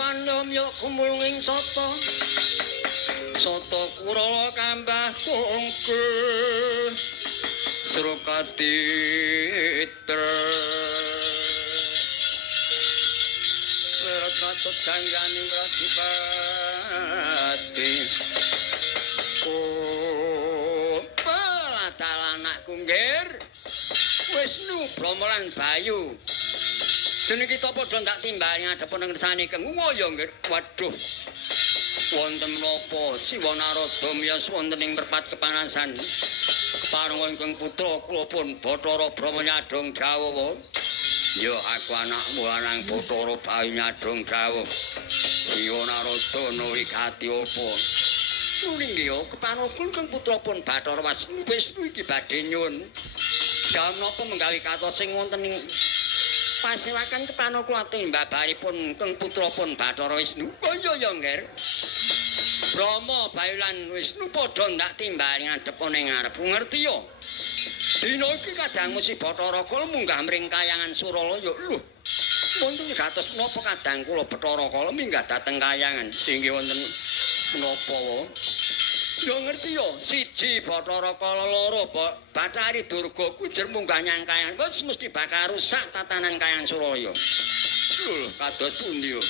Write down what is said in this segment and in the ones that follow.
panemya kumulunging soto soto kurala kambah kungkul Srukatiter Rekatut janggani Pradipati Pelatalan anakku nggir Wisnu Brahma lan Bayu dene kita padha tak timbali ngadhep ngersane Kang ya nggir waduh wonten menapa Siwa Narada miyos wonten ing merpat kepanasan keparengan Kang putra kula pun Bathara Brahma nyadong dawuh ya aku anakmu lanang Bathara Bayu nyadong dawuh Siwa Narada nuwigati apa nulinggih keparengan Kang putra pun Bathara Wisnu iki badhe nyuwun dalem napa menggawe katos sing wonten ing pasewakan keparengan kula timbabaripun Kang putra pun Bathara Wisnu kaya ya nggir Brahma Bayu lan Wisnu padha ndak timbali ngadhep ning ngarep ngerti ya dina iki kadangmu si Bathara Kala munggah mring kayangan Suralaya lho wonten kados menapa kadang kula Bathara Kala minggah dhateng kayangan inggih wonten menapa ya ngerti ya siji Bathara Kala loro Bathari Durga kuwi jer munggah nyang kayangan wis mesti bakal rusak tatanan kayangan Suralaya lho kados pundi ya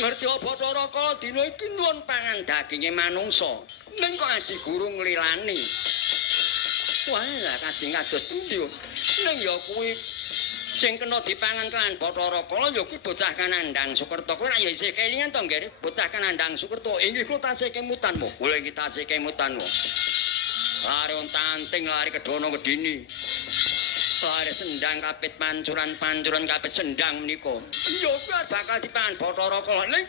ngerti Bathara Kala dina iki nuwun pangan daginge manungsa ning kok adi guru nglilani wah kadang kados pundi ning ya kuwi sing kena dipangan kan Bathara Kala ya kuwi bocah Kanandang Sukerta kuwi ya isih kelingan to nggih bocah Kanandang Sukerta inggih kula tasih kemutanmu boleh kita tasih kemutanmu lari tanting lari kedono kedini lari sendang kapit pancuran kapit sendang menika ya kuwi bakal dipangan Bathara Kala ning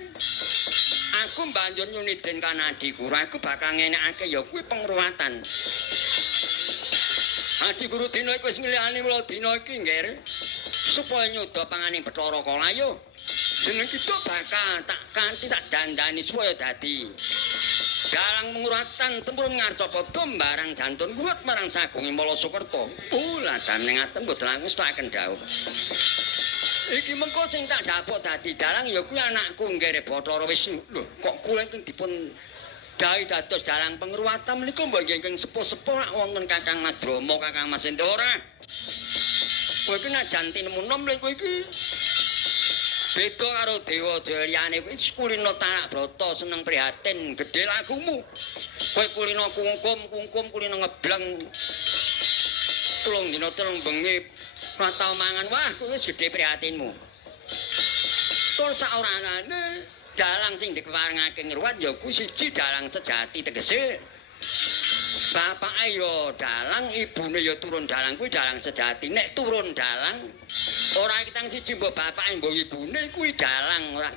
aku banjur nyuniden kan adiku aku bakal ngenekake ya kuwi pengruwatan Adi guru dina iku wis ngliyani mula dina iki nggih supaya nyoda panganing Bathara Kala yo jeneng kita bakal tak kanthi tak dandani supaya dadi dalang menguratan tempurun ngarcapada barang jantun kuat marang sagunge Mala Sukerta uladan ning atem mboten langkung staken dawuh iki mengko sing tak dapuk dadi dalang ya kuwi anakku nggih Bathara Wisnu lho kok kula ingkang dipun dai dados dalang pengruwatan menika mbok ingkang sepuh-sepuh wonten Kakang Mas Brahma Kakang Mas Endora kowe iki najan tinemu nom lho kowe iki beda karo dewa-dewa liyane kuwi kulino tanak brata seneng prihatin gedhe lagumu kowe kulino kungkum kulino ngebleng tulung dina telung bengi ora tau mangan wah kuwi wis gedhe prihatinmu tur saorane dalang sing dikeparengake ngruwat ya kuwi siji dalang sejati tegese bapak ayo dalang ibune ya turun dalang kuwi dalang sejati nek turun dalang ora kitang siji mbok bapake mbok ibune kuwi dalang ora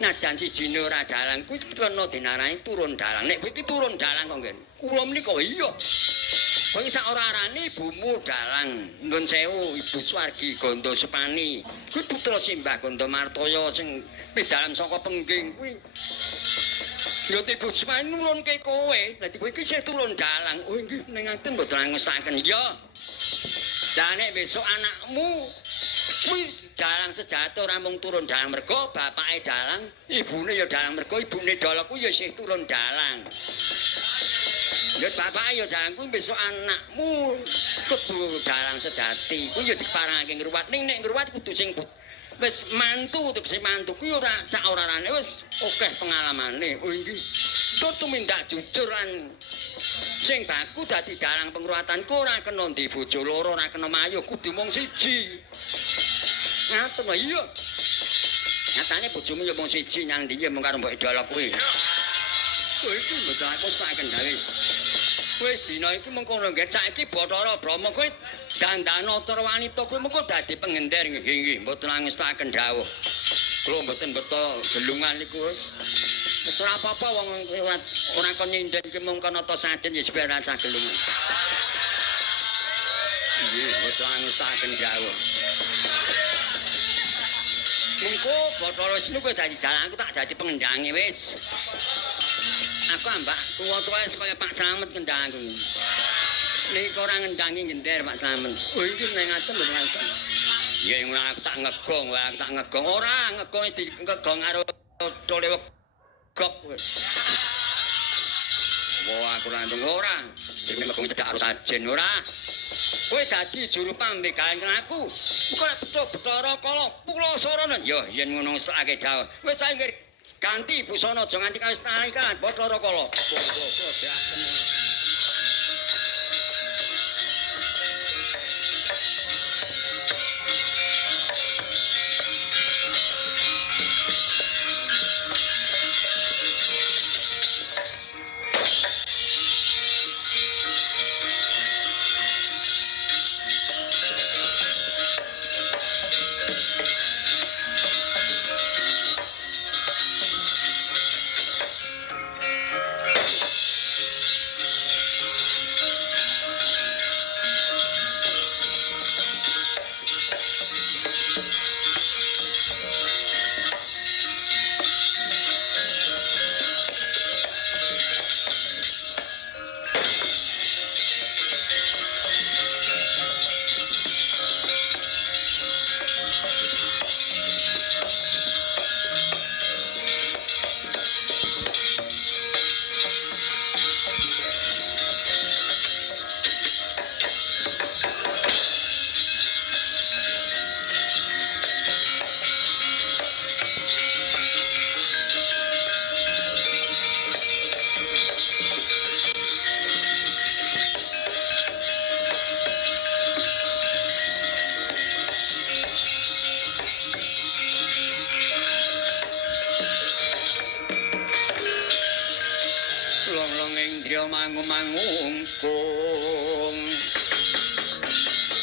najan sijine ora dalang kuwi kena dinarani turun dalang nek kuwi turun dalang kok ngen kula menika iya kowe sak ora arane ibumu dalang nuwun sewu Ibu Swargi Ganda Supani kuwi putra Simbah Ganda Martaya sing dalam saka pengging kuwi ya Ibu Supani nurunke kowe dadi kowe iki sing turun dalang oh nggih ning ngaten mboten ngestaken ya dan nek besok anakmu kuwi dalang sejati ora mung turun dalang mergo bapake dalang ibune ya dalang mergo ibune dalang kuwi ya isih turun dalang ya bapak ya dalang kuwi besok anakmu kudu dalang sejati kuwi ya diparangake ngruwat ning nek ngruwat kudu sing wis mantu tegese mantu kuwi ora sak orane wis akeh pengalamane oh iki tur tumindak jujur lan sing baku dadi dalang pengruwatanku ora kena ndi bojo loro ora kena mayuh kudu mung siji ngaten lho iya nyatane bojomu ya mung siji nyang ndi ya mung karo mbok idolok kuwi oh iki mboten aku saken gawe wis dina iki mengko nggih saiki Bathara Brahma kuwi dandana cara wanita kuwi mengko dadi pengender nggih mboten ngestaken dawuh kula mboten beto gelungan niku wis ora apa-apa wong ora kon nyinden ki mung kana ta saden ya sebenarnya rasa gelungan nggih mboten ngestaken dawuh mengko Bathara Wisnu kuwi dadi jalan aku tak dadi pengendange wis aku ambak tuwa-tuwa kaya Pak Slamet kendangku nek ora ngendangi gender Pak Slamet oh iki ning ngaten lho ngaten ya ngono aku tak ngegong ora ngegong digegong karo tole wegok. Wah, aku lantung ora. Jenenge kok cedak karo sajen ora. Kowe dadi juru pambegalan aku. Kok lek Bathara Kala pulo sorone. Ya yen ngono stake dawuh. Wis sae ganti busana aja nganti kawis nalikan Bathara Kala.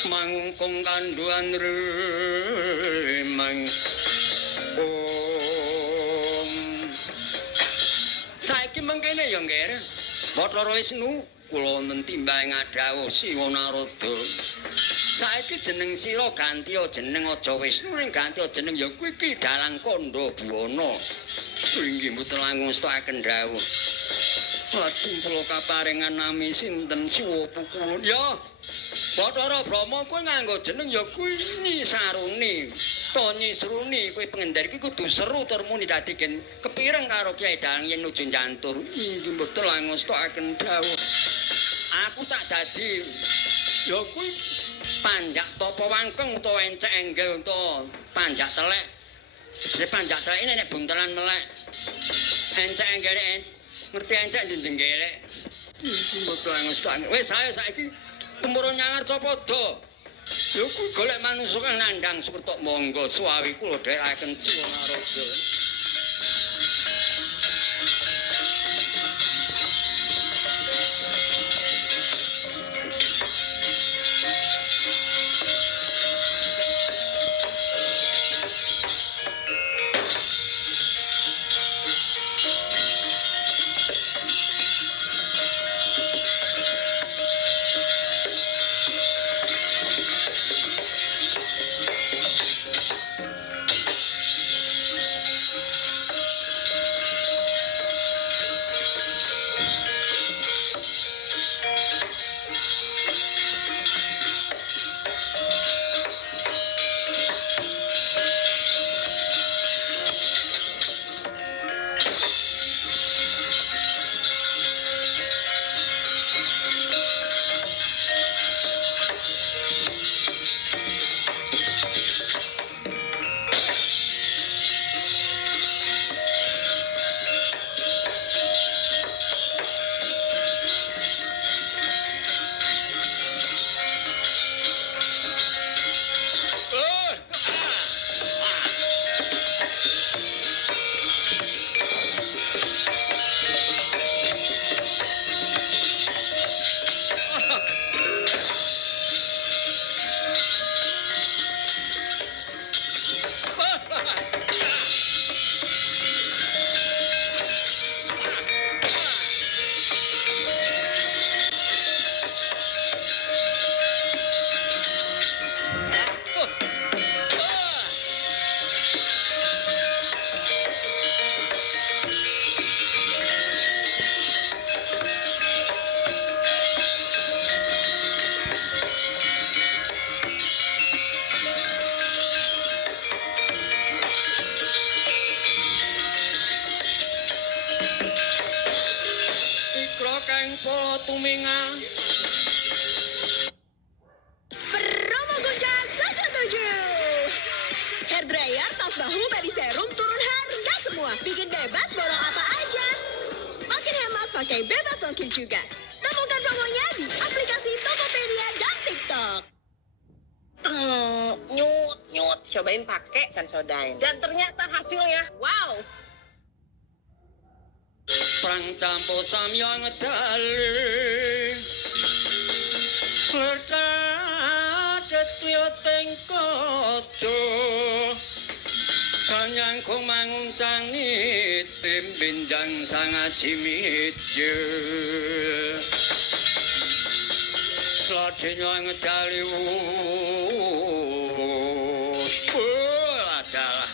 Mangungkung kanduan remang saiki mengkene ya nggih Bathara Wisnu kula wonten timbang ngadhawuh Siwa Narada saiki jeneng sira ganti jeneng aja Wisnu ning ganti jeneng ya kuwi Ki Dalang Kandha Buwana inggih mboten langkung stakaken dawuh lajeng kula kaparingan nami sinten Siwa Pukulun ya Bathara Brahma kuwi nganggo jeneng ya kuwi Nyi Saruni. To Nyi Sruni kuwi pengendar iki kudu seru tur muni dadi gen kepireng karo Kyai Dalang yen nuju njantur. Inggih mboten langkung stokaken dawuh. Aku tak dadi ya kuwi panjak tapa wangkeng utawa encek enggel utawa panjak telek. Se panjak telek ini nek buntelan melek. Encek enggel ngerti encek njenggelek. Inggih mboten langkung stokaken. Wis saiki temurun nyangar copodo ya kuwi golek manungsa kang nandhang sukerta monggo suwawi kula dherekaken Siwa Narada ing para tuminga. Promo Guncak 77. Hair dryer, tas bahu, body serum turun harga semua. Bikin bebas borong apa aja. Makin hemat pakai bebas ongkir juga. Temukan promonya di aplikasi Tokopedia dan TikTok. Nyut. Cobain pakai Sensodyne. Dan ternyata hasilnya, wow. Prang campo samyang dali. Lertadet tengkodo. Kanyang kumanguncani tim binjang sangat cimit. Ladinya ngedali adalah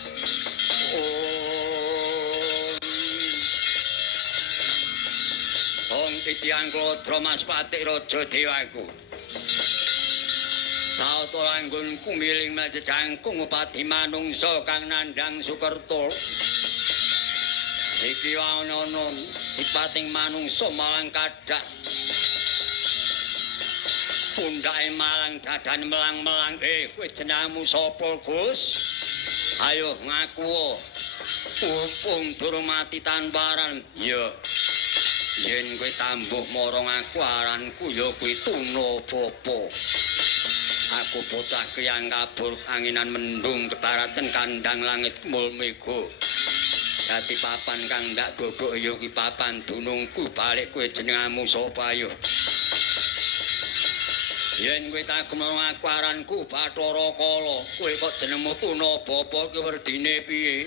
Om titiang klodro mas patik rojo dewaku Sauto langgun kumiling majejangkung upati manungso kang nandang Sukerto Iki waonon sipating manungso malang kadak Pundake malang dadan melang-melang kowe jenengmu sapa Gus Ayo ngaku Upung durung mati tanparan ya yen kowe tambuh marang aku aranku ya kuwi Tuna Bapa Aku bocah kriyang kabur anginan mendung kebaraten kandang langit mulmega dadi papan kang ndak dodok ya kuwi papan dunungku balik kowe jenengmu sapa ayo Yen kowe kagem aku aranku Bathara Kala, kowe kok jenengmu Tuna Bapa ki werdine piye?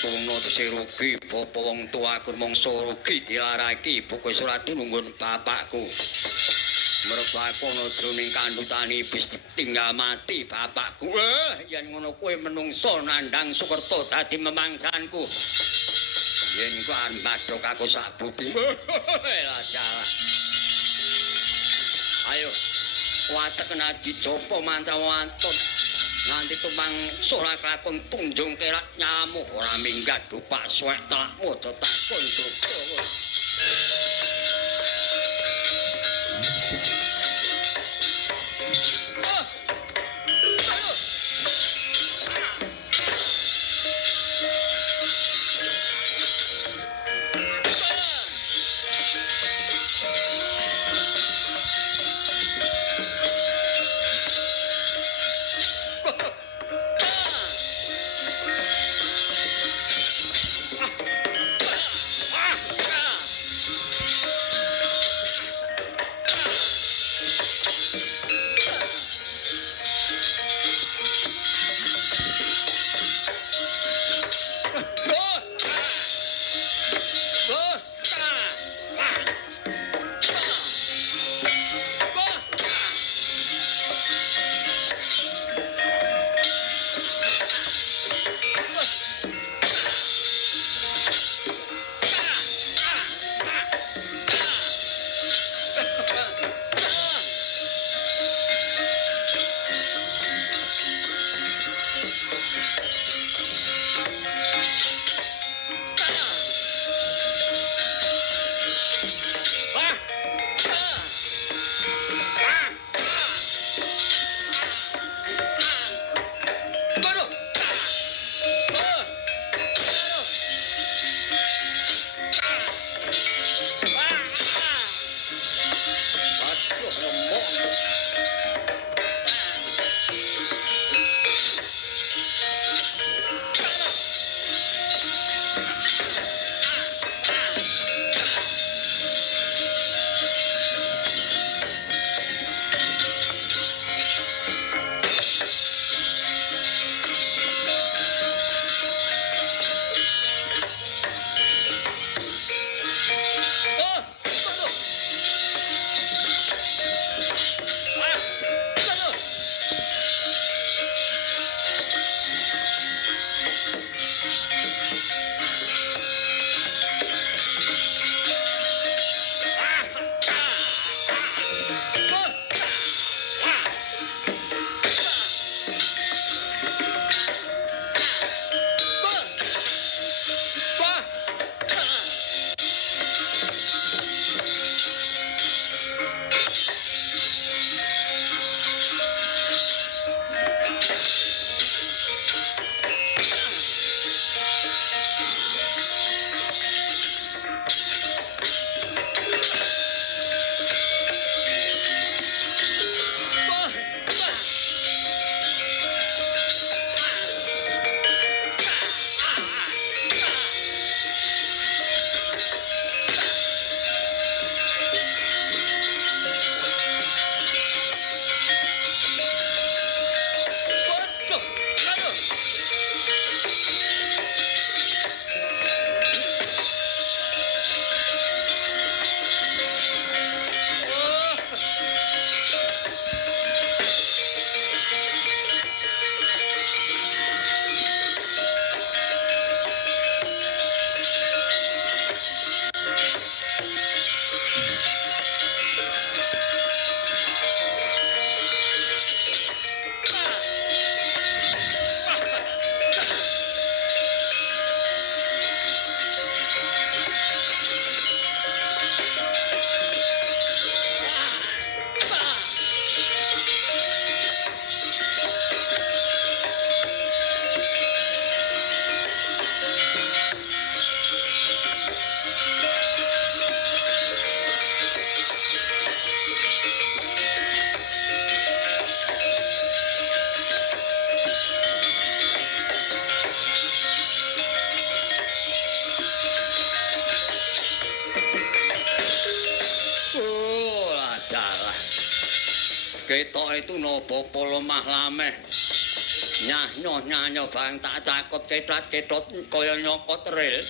Tuna tesih rugi, bapa wong tuaku mangsa rugi dilaraki ibu kowe surati nunggun bapakku. Mergo aku ana jroning kandhutan ibis tinggal mati bapakku. Yen ngono kowe menungso nandhang Sukerto dadi memangsanku. Yen kowe arep mbadhok aku sak buktimu. Ayo, watek naji jopo mantra-wantun nganti tumpang sora kelakon tunjung kerak nyamuh ora minggat dupak suwek telak mojo takun jopo. Ketok itu nopo lemah lameh. Nyah bang tak cakot ketot kaya nyokot ril.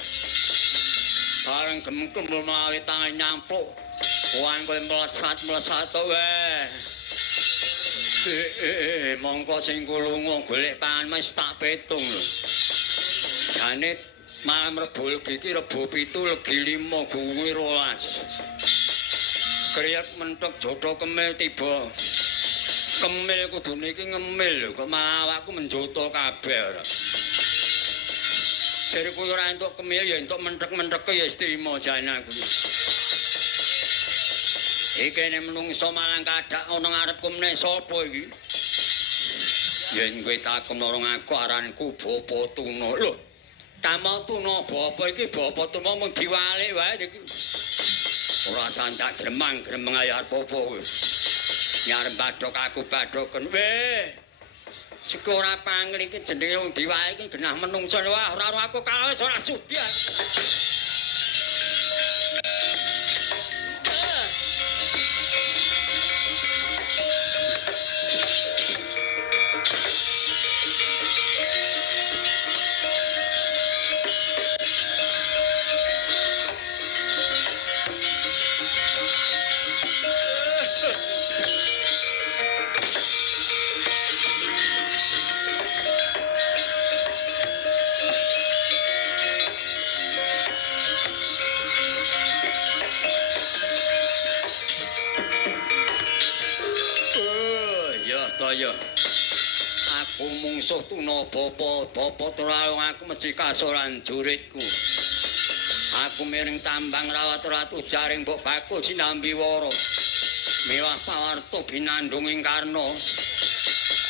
Bareng gemkem melawi tangan nyampuk. Kuan kowe melesat wae. Mongko sing kulungu golek pangan wis tak petung lho. Jane malam Rebo legi iki Rebo 7 legi 5 kuwi 12. Kriyak mentok jotho kemil tiba. Kemil kudune iki ngemil lho, kok malah awakku menjoto kabeh ora. Jare kuwi ora entuk kemil ya entuk mentek-mentek ya istimewa jane aku. Iki nek menungso malang kadak ana ngarepku meneh sapa iki? Yen kowe takon marang aku aranku Bapa Tuna. Lho, Tama Tuna bapa iki Bapa Tuna mung diwalik wae iki. Ora sandak gremang-gremeng ayar apa kowe. Nyarep badhok aku badhoken weh. Sik ora pangling iki jenenge wong diwalik iki genah menungso wah ora aku kalah ora sudi. Ya. Aku mungsuh Tuna Bapa Tulung aku mesti kasoran juritku. Aku miring tambang rawat ratu jaring mbok bakul sinambi wara. Mewah pawarta binandunging Karna.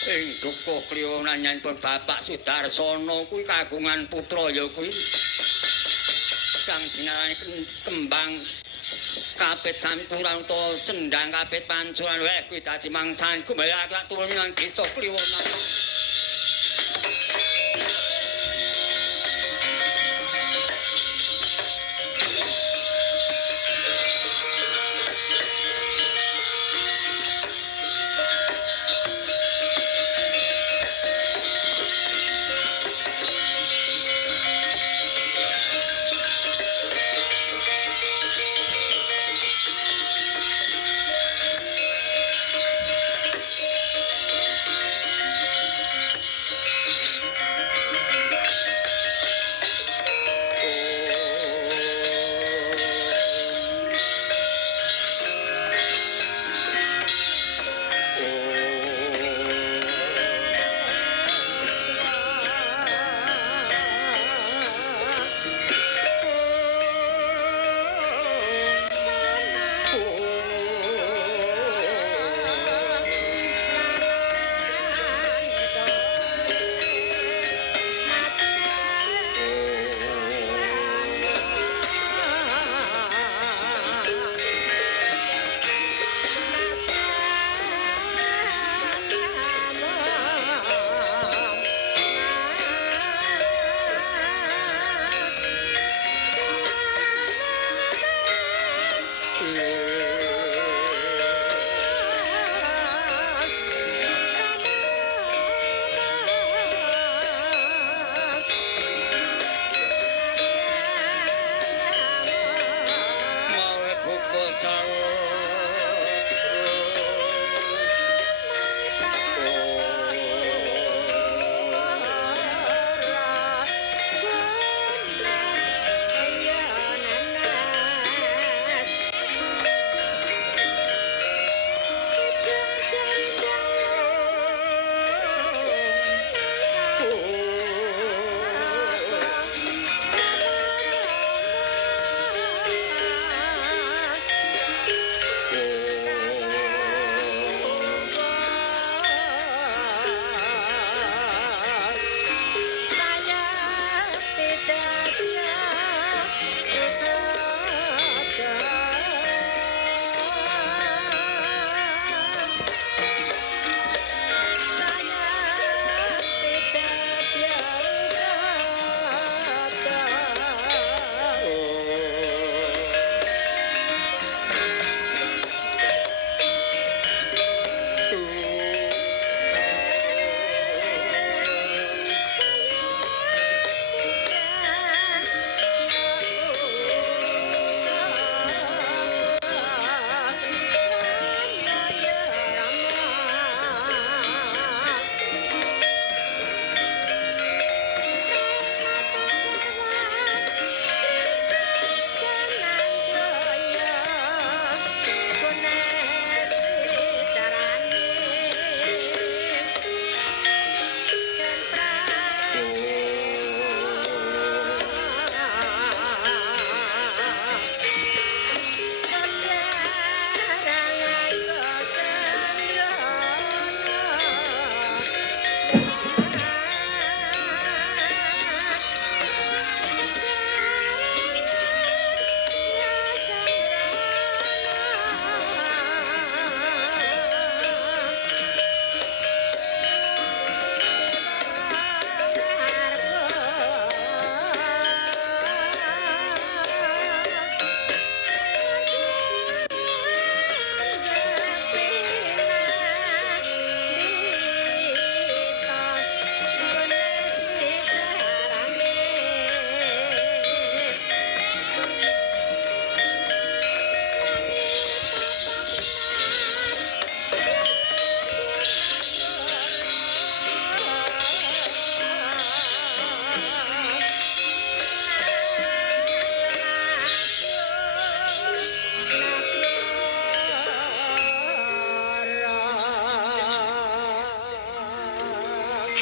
Ing duka kliwonan nyanipun Bapak Sudarsana kuwi kagungan putra ya kuwi. Kang dinarani kembang kapit sampuran utawa cendang kapit pancuran wae kuwi dadi mangsanku mbaya lak turun nang desa Kliwonan.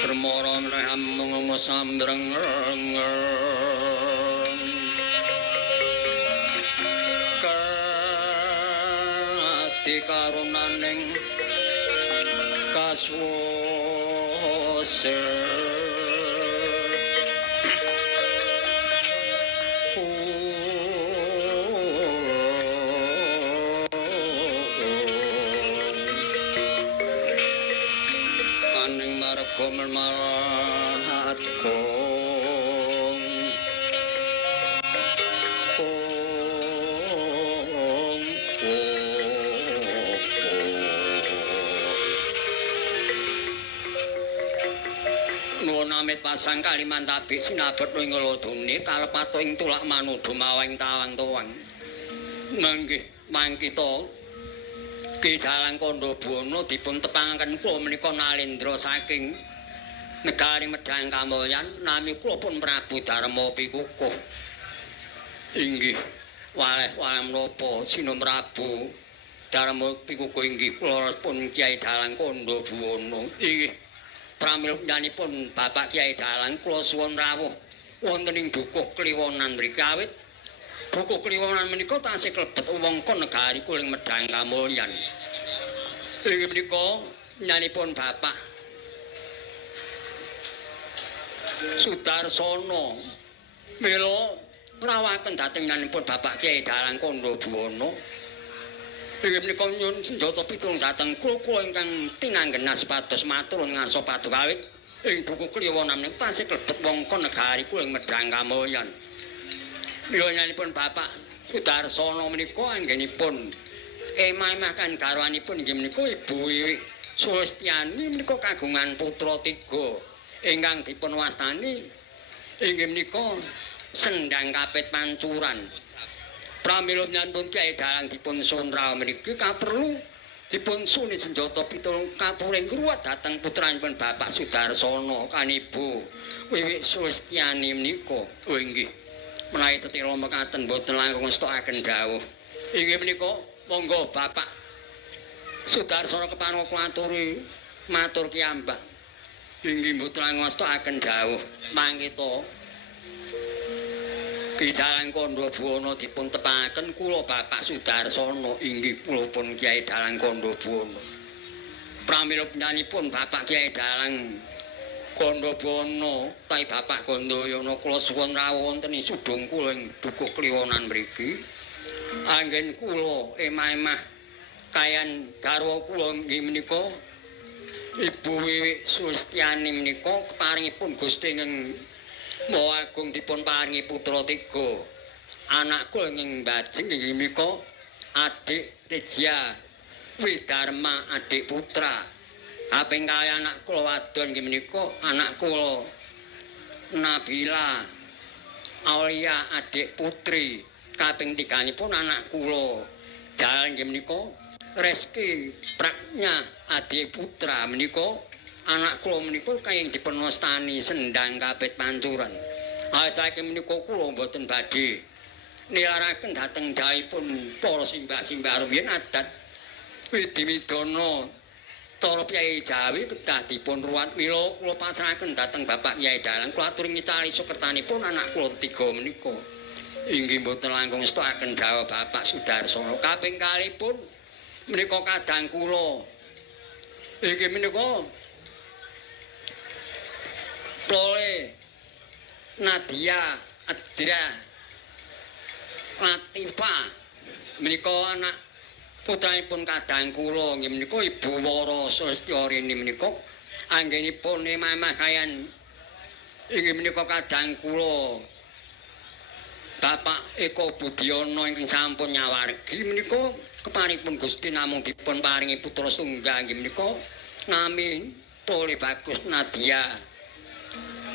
Dermara mreham sambreng kati karunaning kaswase aning marga malahat kong nuwun amit pasang kaliman tabik sinabet ing ngelodune kalepat ing tulak manudu mawang tawang-tawang nggih mangkita Ki Dalang Kandhabuana dipun tepangaken kula menika nalendra saking negari Medang Kamulyan nami kula pun Prabu Darma Pikukuh inggih waleh-waleh menapa Sinom Prabu Darma Pikukuh inggih kula pun Kyai Dalang Kandhabuana inggih pramilyanipun Bapak Kyai Dalang kula suwun rawuh wonten ing Dukuh Kliwonan mriki awit Dukuh Kliwonan menika tasih klebet wewengkon negari kuling Medang Kamulyan. Inggih menika nyanipun Bapak Sudarsana mila ngrawakaken dhateng nyanipun Bapak Kyai Dalang Kandhabuana. Inggih menika nyuwun senjata pitulung dhateng kula ingkang tinanggenan sepados matur ngarsa paduka awit ing Dukuh Kliwonan menika tasih klebet wewengkon negari kuling Medang Kamulyan. Mila nyanipun Bapak Sudarsana menika anggenipun emah kan garwanipun inggih menika Ibu Wiwik Sulistyani menika kagungan putra 3 ingkang dipun wastani inggih menika Sendang Kapit Pancuran. Pramila nyanipun Kyai Dalang dipun suwun rawuh mriki kaperlu dipun suni senjata pitulung kapuring ngruwat dhateng putranipun Bapak Sudarsana kan Ibu Wiwik Sulistyani menika. Oh inggih menawi tetira mekaten boten langkung stokaken dawuh. Inggih menika monggo Bapak Sudarsana keparenga kula aturi matur kiyambak. Inggih mboten langkung stokaken dawuh. Mangkita Ki Dalang Kandhabuana dipun tepangaken kula Bapak Sudarsana inggih kula pun Kyai Dalang Kandhabuana. Pramila penyanipun Bapak Kyai Dalang Kandhabuana tahi Bapak Gandayana kula suwun rawuh wonten ing sudung kula ing Dukuh Kliwonan mriki. Anggen kula emah-emah kayan garwa kula inggih menika Ibu Wiwik Sulistyani menika keparingipun Gusti ing Maha Agung dipun paringi putra 3. Anak kula ing Bajing inggih menika Adik Reja Widarma adik putra. Kaping kalih anak kula wadon nggih menika anak kula Nabila Aulia adik putri. Kaping 3-nipun anak kula Dalang nggih menika Reski Prajna adik putra menika anak kula menika kayeng dipun wastani Sendang Kapit Pancuran. Saiki menika kula mboten badhe nilaraken dhateng dawuhipun para simbah-simbah rumiyin adat Widimidana Tara Kyai Jawi kedah dipun ruwat mila kula pasrahaken dhateng Bapak Kyai Dalang kula aturi ngitari sukertanipun anak kula 3 menika. Inggih mboten langkung stokaken dawuh Bapak Sudarsana. Kaping kalihipun menika kadang kula. Inggih menika Prole Nadia Adra Latifa menika anak putranipun kadang kula nggih menika Ibu Wara Sulistyarini menika anggenipun emah kayan inggih menika kadang kula Bapak Eko Budiono ingkang sampun nyawargi menika keparipun Gusti namung dipun paringi putra sunggal inggih menika nami Pole Bagus Nadia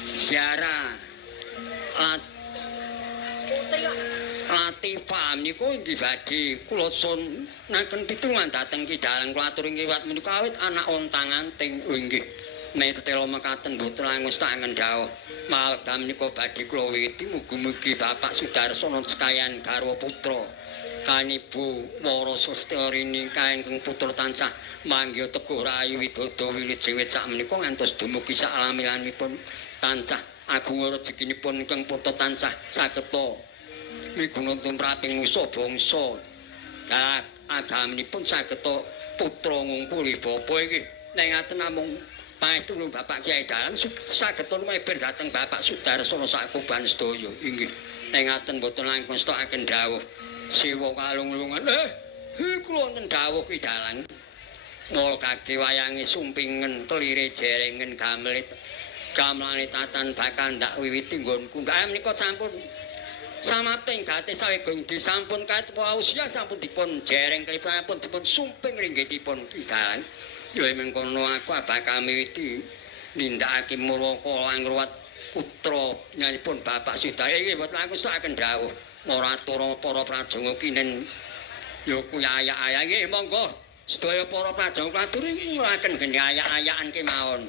Syara Latifah menika inggih badhe kula sunaken pitulungan dhateng Ki Dalang kula aturi ngliwat menika awit anak ontang-anting inggih Metelo mekaten mboten langus tangen dawuh. Malda menika badhe kula wiwiti mugi-mugi Bapak Sudarsono sekayan garwa putra. Kanibu Wara Sustirini kaengkang putra tansah manggih teguh rayu widodo wilit jiwit sak menika ngantos dumugi sak alamilanipun tansah agung rezekinipun ingkang putra tansah sageta migunanipun praping usaha bangsa. Agamanipun sageta putra ngungkuli bapa iki nek ngaten namung paestu Bapak Kyai Dalang sageta lumeber dhateng Bapak Sudarsono sakuban sedaya inggih nek ngaten boten langkung stokaken dawuh siwa kalung-lungan kula wonten dawuh Ki Dalang mul kagem wayange sumpingen kelire jerengen gamelit gamelane tatan bakal ndak wiwiti nggonku menika sampun samating gate sawegung disampun katepah usia sampun dipun jereng kelipun dipun sumping ringgitipun Ki Dalang ya mengkono aku bakal miwiti nindakake muraka angruwat putra nyanipun Bapak Sudar iki boten aku sakaken dawuh maratura para prajonga kinen ya kuwi ayak-ayak nggih monggo sedaya para prajonga klaturi ngulaken geni ayak-ayakan kemawon.